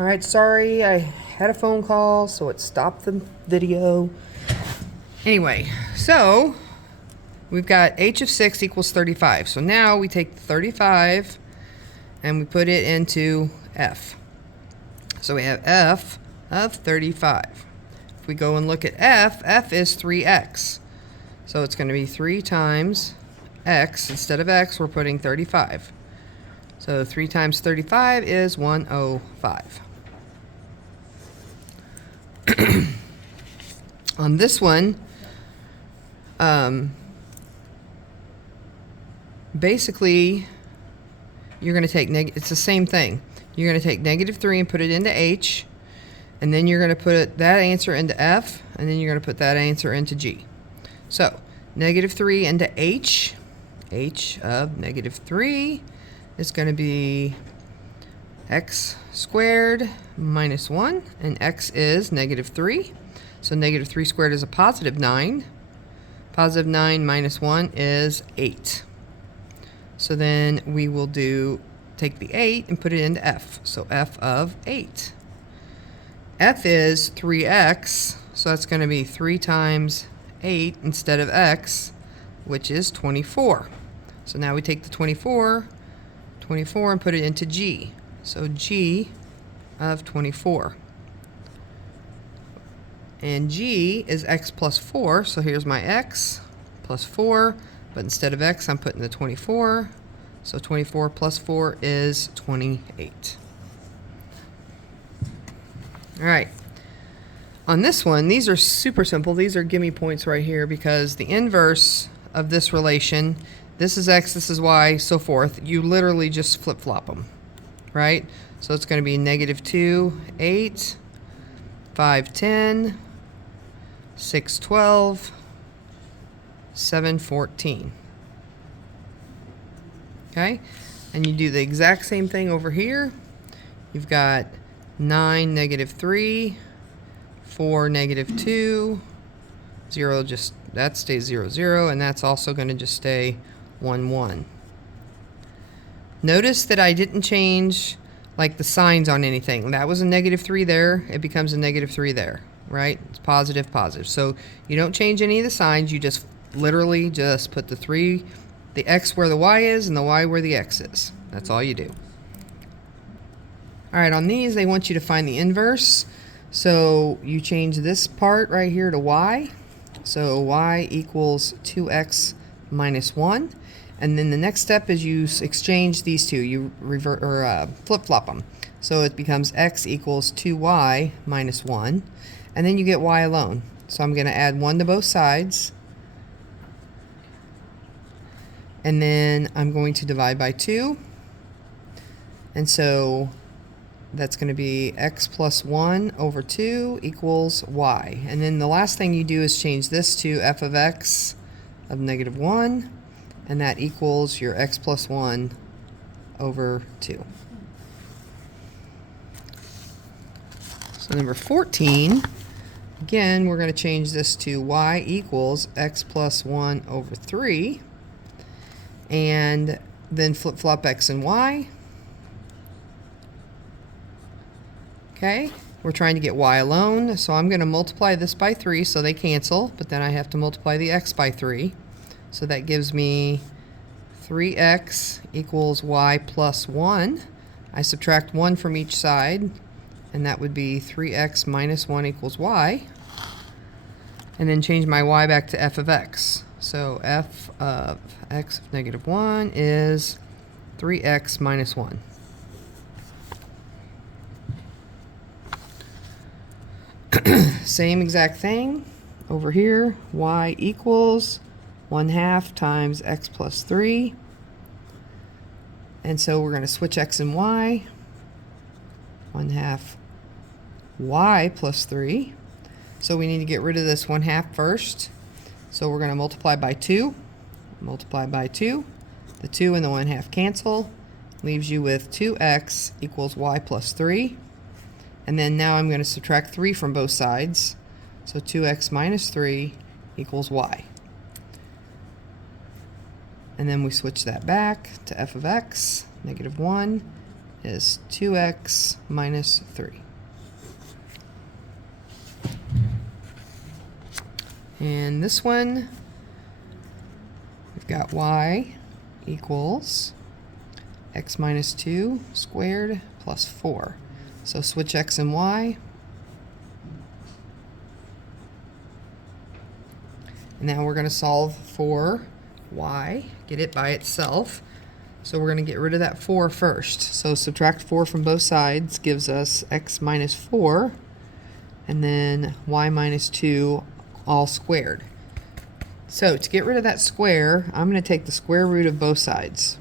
Alright, sorry, I had a phone call, so it stopped the video. Anyway, so we've got h of 6 equals 35. So now we take 35 and we put it into f. So we have f of 35. If we go and look at f is 3x. So it's going to be 3 times x. Instead of x, we're putting 35. So 3 times 35 is 105. On this one, basically, you're going to take it's the same thing. You're going to take -3 and put it into h, and then you're going to put that answer into f, and then you're going to put that answer into g. So, -3 into h of -3 is going to be x squared minus 1, and x is -3. So -3 squared is a positive 9. Positive 9 minus 1 is 8. So then we will take the 8 and put it into f. So f of 8. F is 3x, so that's going to be 3 times 8 instead of x, which is 24. So now we take the 24 and put it into g. So g of 24. And g is x plus 4, so here's my x plus 4, but instead of x I'm putting the 24. So 24 plus 4 is 28. Alright, on this one, these are super simple. These are gimme points right here because the inverse of this relation, this is x, this is y, so forth, you literally just flip-flop them, right? So it's going to be -2, 8, 5, 10, 6, 12, 7, 14. Okay? And you do the exact same thing over here. You've got 9, -3, 4, -2, 0, just, that stays 0, 0, and that's also going to just stay 1, 1. Notice that I didn't change like the signs on anything. That was a -3 there, it becomes a -3 there, right? It's positive, positive. So you don't change any of the signs, you just literally just put the x where the y is and the y where the x is. That's all you do. Alright, on these they want you to find the inverse. So you change this part right here to y. So y equals 2x minus 1. And then the next step is you exchange these two. You flip-flop them. So it becomes x equals 2y minus 1. And then you get y alone. So I'm going to add 1 to both sides. And then I'm going to divide by 2. And so that's going to be x plus 1 over 2 equals y. And then the last thing you do is change this to f of x of -1. And that equals your x plus 1 over 2. So number 14, again, we're going to change this to y equals x plus 1 over 3. And then flip-flop x and y. Okay, we're trying to get y alone, so I'm going to multiply this by 3 so they cancel, but then I have to multiply the x by 3. So that gives me 3x equals y plus 1. I subtract 1 from each side, and that would be 3x minus 1 equals y. And then change my y back to f of x. So f of x of -1 is 3x minus 1. Same exact thing over here. Y equals 1/2 times x plus 3. And so we're going to switch x and y. 1/2 y plus 3. So we need to get rid of this 1/2 first. So we're going to multiply by 2. Multiply by 2. The 2 and the 1/2 cancel. Leaves you with 2x equals y plus 3. And then now I'm going to subtract 3 from both sides. So 2x minus 3 equals y. And then we switch that back to f of x, -1. is 2x minus 3. And this one, we've got y equals x minus 2 squared plus 4. So switch x and y. And now we're going to solve for y, get it by itself. So we're going to get rid of that 4 first. So subtract 4 from both sides gives us x minus 4, and then y minus 2 all squared. So to get rid of that square, I'm going to take the square root of both sides.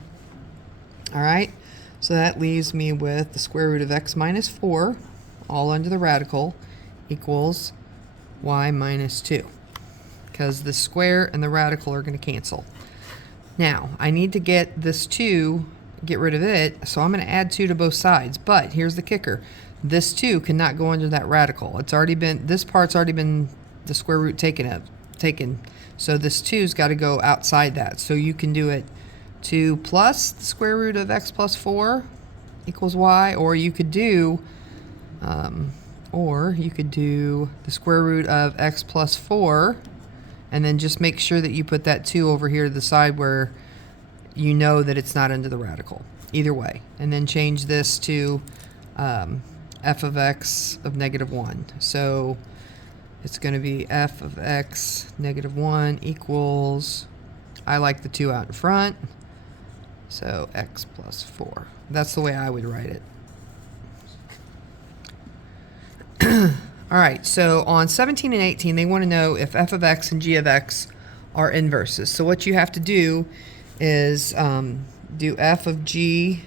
Alright, so that leaves me with the square root of x minus 4, all under the radical, equals y minus 2. Because the square and the radical are going to cancel. Now, I need to get this 2, get rid of it, so I'm going to add 2 to both sides. But here's the kicker. This 2 cannot go under that radical. It's already been, this part's already been the square root taken. So this 2's got to go outside that. So you can do it 2 plus the square root of x plus 4 equals y, or you could do the square root of x plus 4, and then just make sure that you put that 2 over here to the side where you know that it's not under the radical. Either way. And then change this to f of x of negative 1. So it's going to be f of x negative 1 equals, I like the 2 out in front, so x plus 4. That's the way I would write it. Alright, so on 17 and 18, they want to know if f of x and g of x are inverses. So what you have to do is do f of g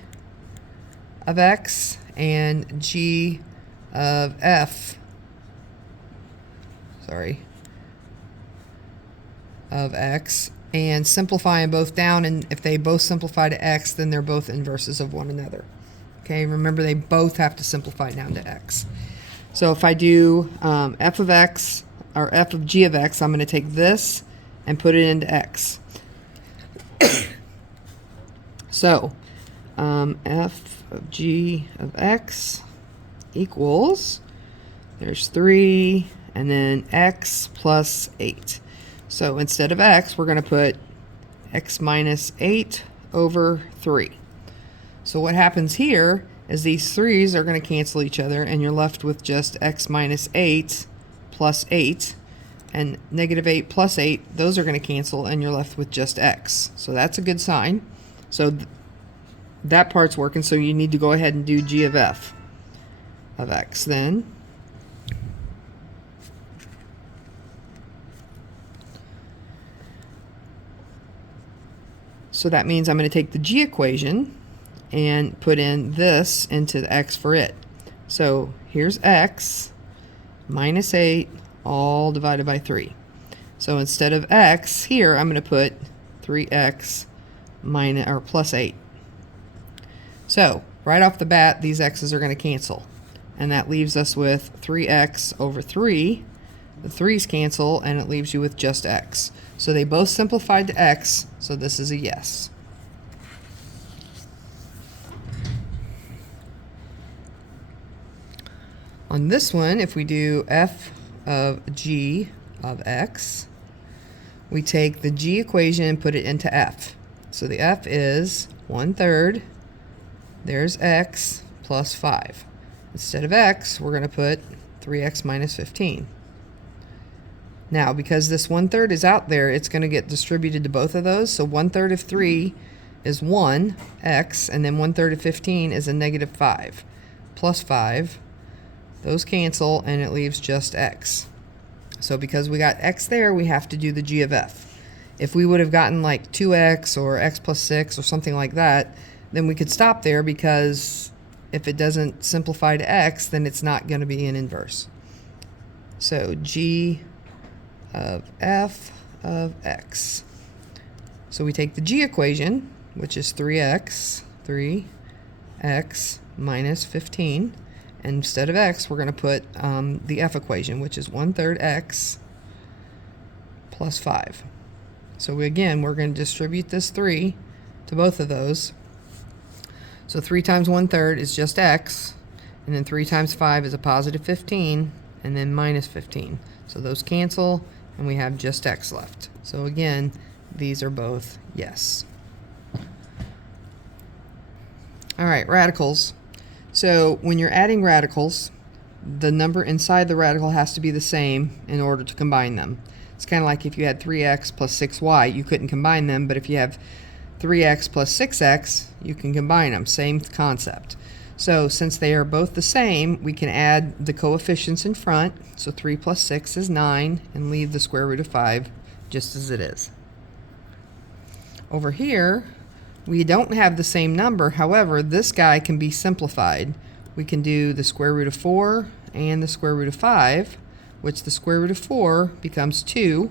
of x and g of f, of x, and simplify them both down, and if they both simplify to x, then they're both inverses of one another. Okay, remember they both have to simplify down to x. So if I do f of x, or f of g of x, I'm going to take this and put it into x. So f of g of x equals, there's 3, and then x plus 8. So instead of x, we're going to put x minus 8 over 3. So what happens here is these 3's are going to cancel each other, and you're left with just x minus 8 plus 8, and negative 8 plus 8, those are going to cancel, and you're left with just x. So that's a good sign. So that part's working, so you need to go ahead and do g of f of x then. So that means I'm going to take the g equation and put in this into the x for it. So here's x minus 8 all divided by 3. So instead of x here, I'm going to put 3x minus or plus 8. So right off the bat, these x's are going to cancel, and that leaves us with 3x over 3. The 3's cancel, and it leaves you with just x. So they both simplified to x, so this is a yes. On this one, if we do f of g of x, we take the g equation and put it into f. So the f is 1/3, there's x plus 5. Instead of x, we're going to put 3x minus 15. Now, because this 1/3 is out there, it's going to get distributed to both of those. So 1/3 of 3 is 1x, and then 1/3 of 15 is a negative 5. Plus 5. Those cancel, and it leaves just x. So because we got x there, we have to do the g of f. If we would have gotten like 2x or x plus 6 or something like that, then we could stop there, because if it doesn't simplify to x, then it's not going to be an inverse. So g of f of x. So we take the g equation, which is 3x minus 15. And instead of x, we're going to put the f equation, which is 1/3 x plus 5. So we're going to distribute this 3 to both of those. So 3 times 1/3 is just x, and then 3 times 5 is a positive 15, and then minus 15. So those cancel, and we have just x left. So again, these are both yes. All right, radicals. So when you're adding radicals, the number inside the radical has to be the same in order to combine them. It's kind of like if you had 3x plus 6y, you couldn't combine them, but if you have 3x plus 6x, you can combine them. Same concept. So since they are both the same, we can add the coefficients in front. So 3 plus 6 is 9, and leave the square root of 5 just as it is. Over here, we don't have the same number. However, this guy can be simplified. We can do the square root of 4 and the square root of 5, which the square root of 4 becomes 2,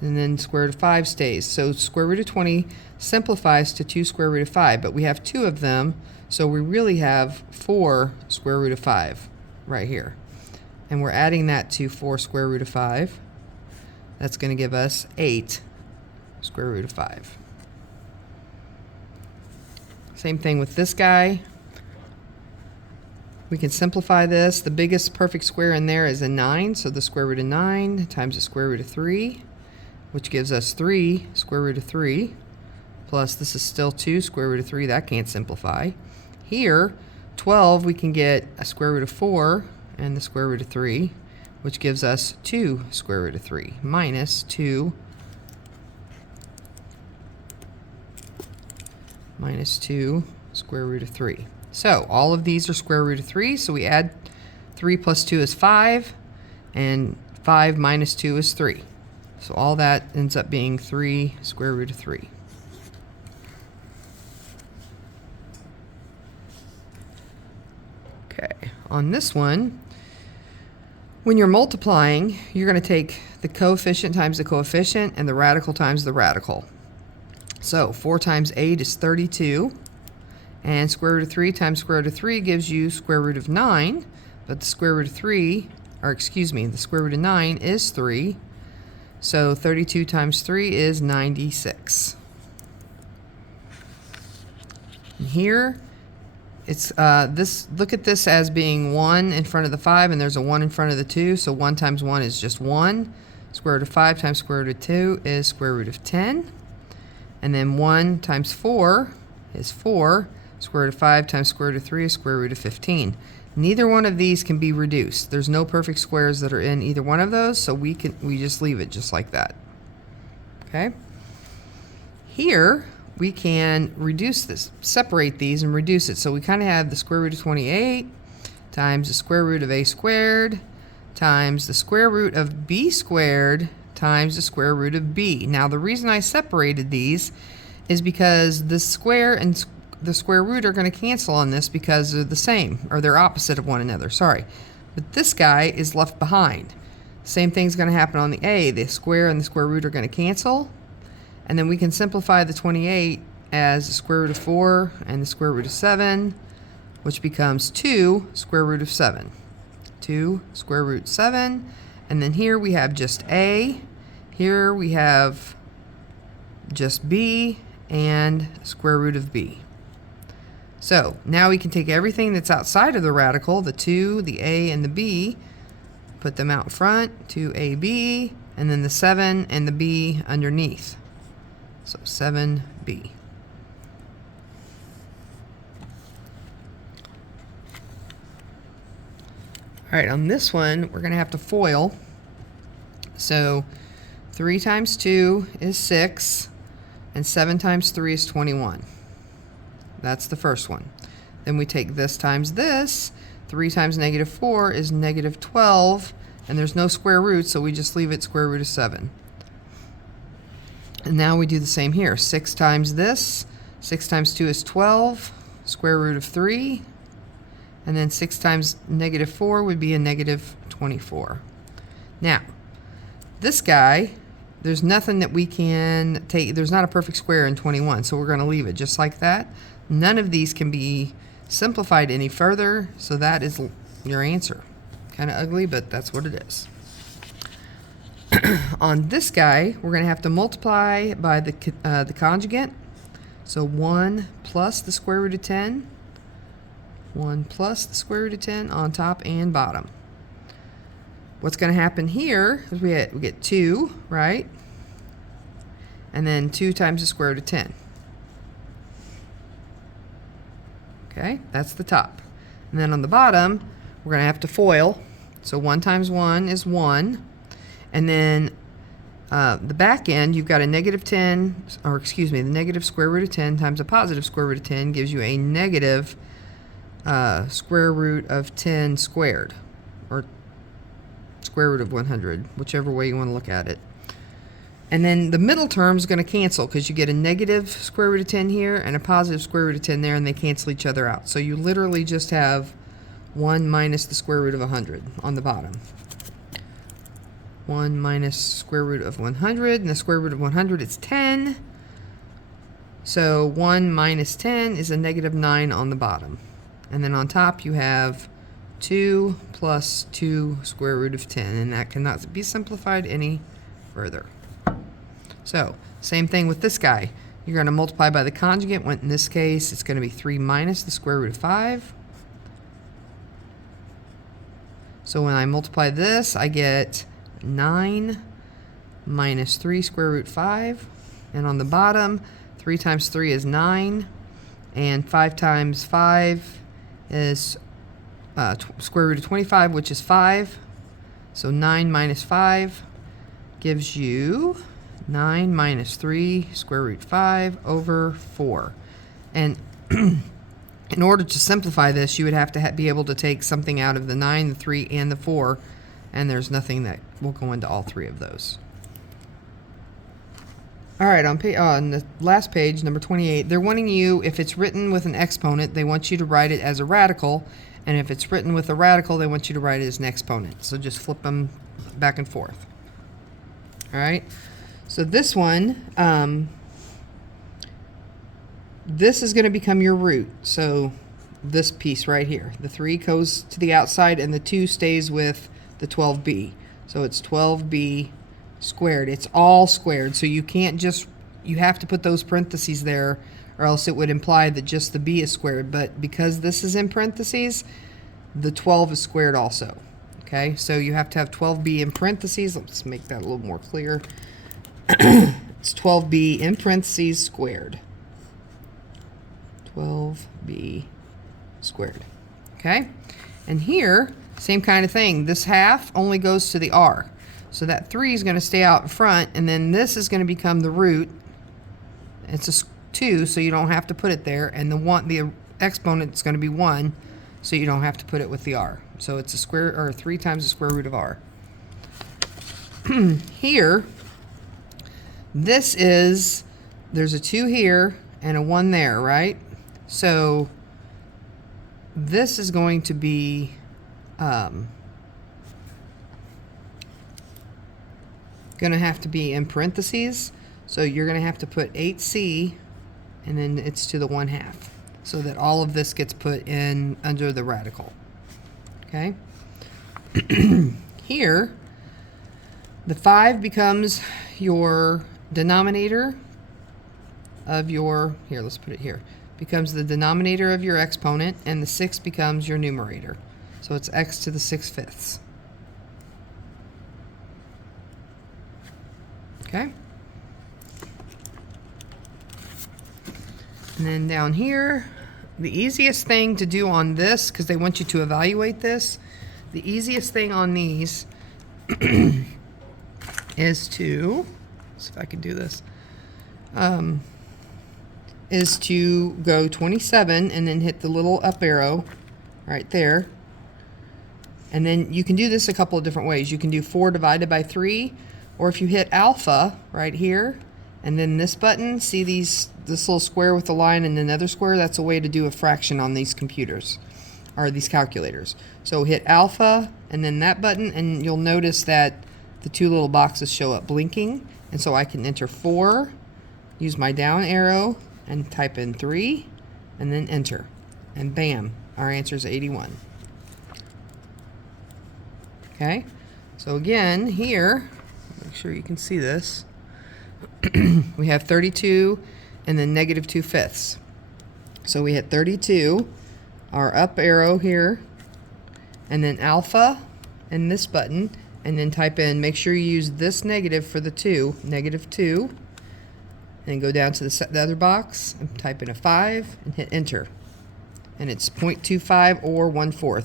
and then square root of 5 stays. So square root of 20 simplifies to 2 square root of 5, but we have 2 of them, so we really have 4 square root of 5 right here. And we're adding that to 4 square root of 5. That's going to give us 8 square root of 5. Same thing with this guy. We can simplify this. The biggest perfect square in there is a 9, so the square root of 9 times the square root of 3, which gives us 3 square root of 3, plus this is still 2 square root of 3. That can't simplify. Here, 12, we can get a square root of 4 and the square root of 3, which gives us 2 square root of 3 minus 2 square root of 3. So all of these are square root of 3, so we add 3 plus 2 is 5, and 5 minus 2 is 3. So all that ends up being 3 square root of 3. Okay, on this one, when you're multiplying, you're going to take the coefficient times the coefficient and the radical times the radical. So 4 times 8 is 32, and square root of 3 times square root of 3 gives you square root of 9, but the square root of 3, or excuse me, the square root of 9 is 3, so 32 times 3 is 96. And here, it's look at this as being 1 in front of the 5, and there's a 1 in front of the 2, so 1 times 1 is just 1. Square root of 5 times square root of 2 is square root of 10. And then 1 times 4 is 4. Square root of 5 times square root of 3 is square root of 15. Neither one of these can be reduced. There's no perfect squares that are in either one of those, so we just leave it just like that. Okay? Here, we can reduce this, separate these and reduce it. So we kind of have the square root of 28 times the square root of a squared times the square root of b squared times the square root of b. Now the reason I separated these is because the square and the square root are going to cancel on this because they're the same, or they're opposite of one another, sorry. But this guy is left behind. Same thing's going to happen on the a. The square and the square root are going to cancel, and then we can simplify the 28 as the square root of 4 and the square root of 7, which becomes 2 square root of 7. 2 square root 7, and then here we have just a, here we have just b, and square root of b. So now we can take everything that's outside of the radical, the 2, the a, and the b, put them out front, 2ab, and then the 7 and the b underneath. So 7b. All right, on this one, we're going to have to FOIL. So 3 times 2 is 6, and 7 times 3 is 21. That's the first one. Then we take this times this. 3 times negative 4 is negative 12, and there's no square root, so we just leave it square root of 7. And now we do the same here. 6 times this. 6 times 2 is 12, square root of 3. And then 6 times negative 4 would be a negative 24. Now, this guy, there's nothing that we can take. There's not a perfect square in 21, so we're going to leave it just like that. None of these can be simplified any further, so that is your answer. Kind of ugly, but that's what it is. On this guy, we're going to have to multiply by the conjugate. So 1 plus the square root of 10, 1 plus the square root of 10 on top and bottom. What's going to happen here is we get 2, right? And then 2 times the square root of 10. Okay, that's the top. And then on the bottom, we're going to have to FOIL. So 1 times 1 is 1. And then the back end, you've got a negative 10, or excuse me, the negative square root of 10 times a positive square root of 10 gives you a negative square root of 10 squared, or square root of 100, whichever way you want to look at it. And then the middle term is going to cancel because you get a negative square root of 10 here and a positive square root of 10 there, and they cancel each other out. So you literally just have 1 minus the square root of 100 on the bottom. 1 minus square root of 100, and the square root of 100 is 10. So 1 minus 10 is a negative 9 on the bottom. And then on top you have 2 plus 2 square root of 10, and that cannot be simplified any further. So, same thing with this guy. You're going to multiply by the conjugate. In this case, it's going to be 3 minus the square root of 5. So when I multiply this, I get 9 minus 3 square root 5. And on the bottom, 3 times 3 is 9. And 5 times 5 is square root of 25, which is 5. So 9 minus 5 gives you 9 minus 3 square root 5 over 4. And in order to simplify this, you would have to be able to take something out of the 9, the 3, and the 4, and there's nothing that will go into all 3 of those. All right, on the last page, number 28, they're wanting you, if it's written with an exponent, they want you to write it as a radical, and if it's written with a radical, they want you to write it as an exponent. So just flip them back and forth. All right. So this one, this is going to become your root. So this piece right here, the 3 goes to the outside and the 2 stays with the 12b. So it's 12b squared. It's all squared. So you can't just, you have to put those parentheses there, or else it would imply that just the b is squared. But because this is in parentheses, the 12 is squared also. Okay, so you have to have 12b in parentheses. Let's make that a little more clear. It's 12b in parentheses squared. 12b squared. Okay? And here, same kind of thing. This half only goes to the r. So that 3 is going to stay out in front, and then this is going to become the root. It's a 2, so you don't have to put it there. And the exponent is going to be 1, so you don't have to put it with the r. So it's a square, or 3 times the square root of r. Here, this is, there's a 2 here and a 1 there, right? So this is going to be going to have to be in parentheses. So you're going to have to put 8c, and then it's to the 1/2, so that all of this gets put in under the radical. Okay? Here, the 5 becomes your denominator of your, here, let's put it here, becomes the denominator of your exponent, and the 6 becomes your numerator. So it's x to the 6/5. Okay? And then down here, the easiest thing to do on this, because they want you to evaluate this, the easiest thing on these is to, let's see if I can do this, is to go 27 and then hit the little up arrow right there. And then you can do this a couple of different ways. You can do 4 divided by 3, or if you hit alpha right here, and then this button, see this little square with a line and another square? That's a way to do a fraction on these computers, or these calculators. So hit alpha and then that button, and you'll notice that the 2 little boxes show up blinking. And so I can enter 4, use my down arrow, and type in 3, and then enter. And bam, our answer is 81. Okay, so again, here, make sure you can see this. We have 32 and then negative 2/5. So we hit 32, our up arrow here, and then alpha and this button, and then type in, make sure you use this negative for the 2, -2, and go down to the other box and type in a 5 and hit enter. And it's 0.25 or 1/4.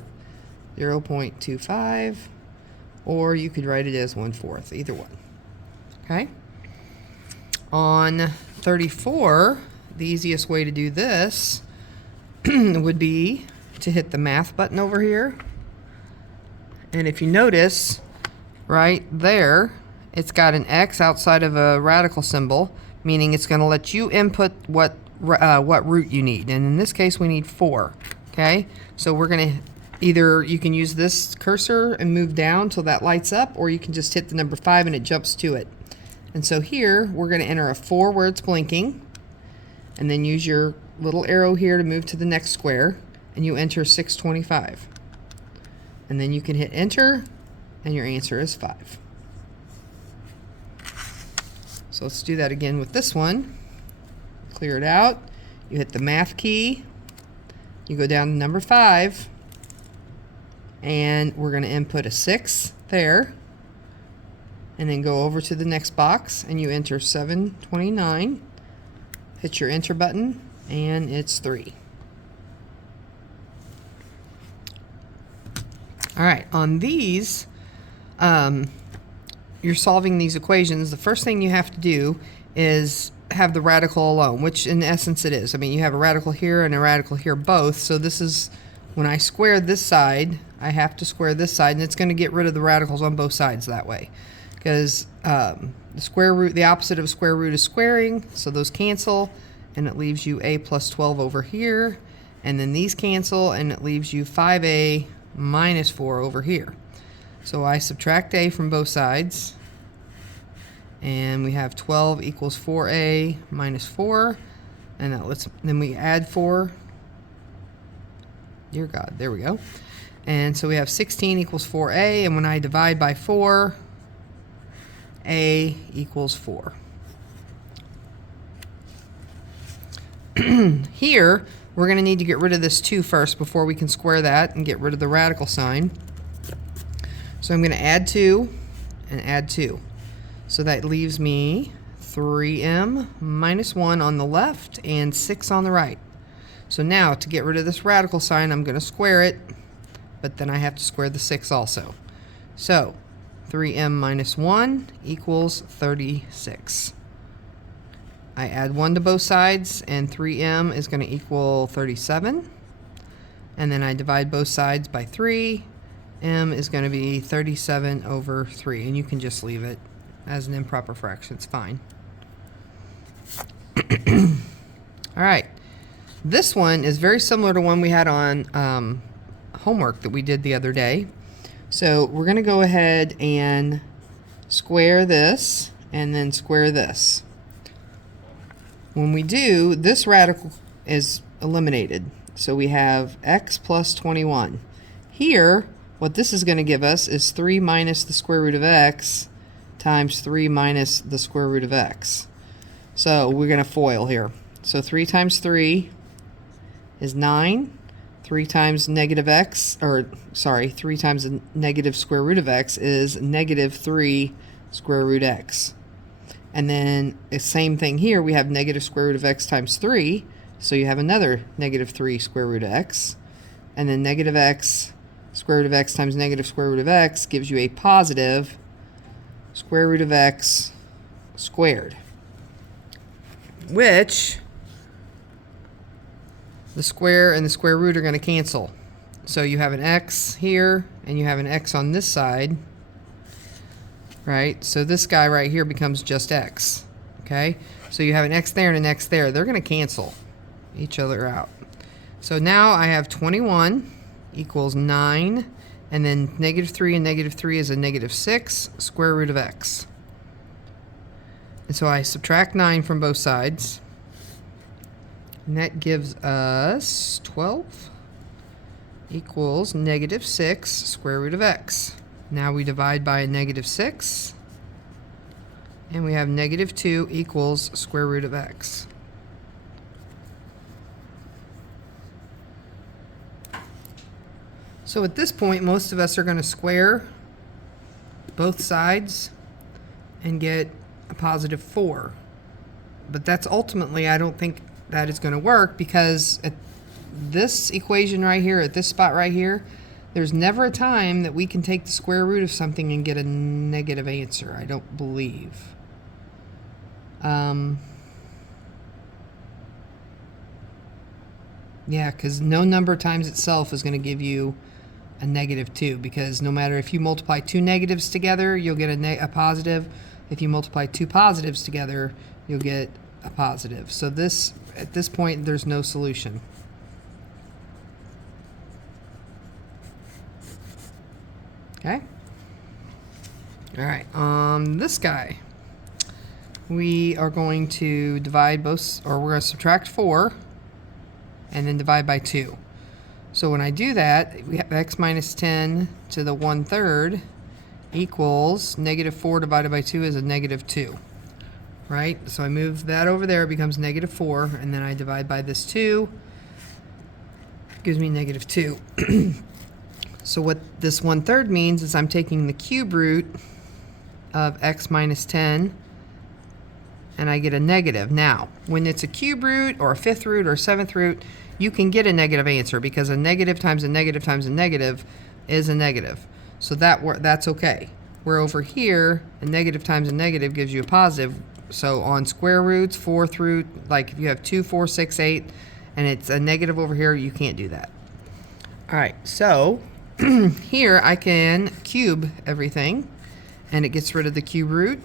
0.25, or you could write it as 1/4, either one. Okay? On 34, the easiest way to do this would be to hit the math button over here. And if you notice, right there, it's got an X outside of a radical symbol, meaning it's going to let you input what root you need. And in this case, we need 4. Okay? So we're going to either, you can use this cursor and move down till that lights up, or you can just hit the number 5 and it jumps to it. And so here, we're going to enter a 4 where it's blinking, and then use your little arrow here to move to the next square, and you enter 625. And then you can hit enter, and your answer is 5. So let's do that again with this one. Clear it out. You hit the math key, you go down to number 5, and we're going to input a 6 there, and then go over to the next box and you enter 729, hit your enter button, and it's 3. Alright, on these, you're solving these equations. The first thing you have to do is have the radical alone, which in essence it is. I mean, you have a radical here and a radical here both, so this is, when I square this side, I have to square this side, and it's going to get rid of the radicals on both sides that way. Because the square root, the opposite of a square root is squaring, so those cancel, and it leaves you a plus 12 over here, and then these cancel, and it leaves you 5a minus 4 over here. So I subtract a from both sides, and we have 12 equals 4a minus 4, and then we add 4. Dear God, there we go. And so we have 16 equals 4a, and when I divide by 4, a equals 4. Here, we're going to need to get rid of this 2 first before we can square that and get rid of the radical sign. So I'm going to add 2 and add 2. So that leaves me 3m minus 1 on the left and 6 on the right. So now, to get rid of this radical sign, I'm going to square it, but then I have to square the 6 also. So 3m minus 1 equals 36. I add 1 to both sides, and 3m is going to equal 37. And then I divide both sides by 3. M is going to be 37 over 3, and you can just leave it as an improper fraction. It's fine. All right. This one is very similar to one we had on homework that we did the other day. So we're going to go ahead and square this and then square this. When we do, this radical is eliminated. So we have x plus 21. Here, what this is going to give us is 3 minus the square root of x times 3 minus the square root of x. So we're going to FOIL here. So 3 times 3 is 9. 3 times negative x, or sorry, 3 times the negative square root of x is negative 3 square root x. And then the same thing here, we have negative square root of x times 3, so you have another negative 3 square root of x. And then negative x square root of x times negative square root of x gives you a positive square root of x squared, which the square and the square root are going to cancel. So you have an x here, and you have an x on this side, right? So this guy right here becomes just x, okay? So you have an x there and an x there. They're going to cancel each other out. So now I have 21 equals 9, and then negative 3 and negative 3 is a negative 6 square root of x. And so I subtract 9 from both sides, and that gives us 12 equals negative 6 square root of x. Now we divide by a negative 6, and we have negative 2 equals square root of x. So at this point, most of us are going to square both sides and get a positive 4. But that's ultimately, I don't think that is going to work, because at this equation right here, at this spot right here, there's never a time that we can take the square root of something and get a negative answer, I don't believe. Yeah, because no number times itself is going to give you a negative 2, because no matter if you multiply two negatives together, you'll get a positive. If you multiply two positives together, you'll get a positive. So this, at this point, there's no solution. Okay? All right, this guy, we are going to divide both, or we're going to subtract 4 and then divide by 2. So when I do that, we have x minus 10 to the 1/3 equals negative 4 divided by 2 is a negative 2. Right? So I move that over there, it becomes negative 4, and then I divide by this 2, gives me negative 2. So what this 1/3 means is I'm taking the cube root of x minus 10, and I get a negative. Now, when it's a cube root or a fifth root or a seventh root, you can get a negative answer, because a negative times a negative times a negative is a negative. So that's okay. Where over here, a negative times a negative gives you a positive. So on square roots, fourth root, like if you have 2, 4, 6, 8, and it's a negative over here, you can't do that. All right, so here I can cube everything, and it gets rid of the cube root,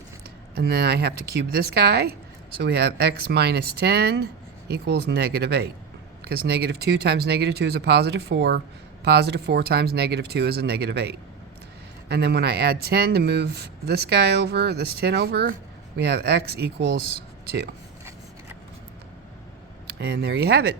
and then I have to cube this guy. So we have x minus 10 equals negative 8, because negative 2 times negative 2 is a positive 4. Positive 4 times negative 2 is a negative 8. And then when I add 10 to move this guy over, this 10 over, we have x equals 2. And there you have it.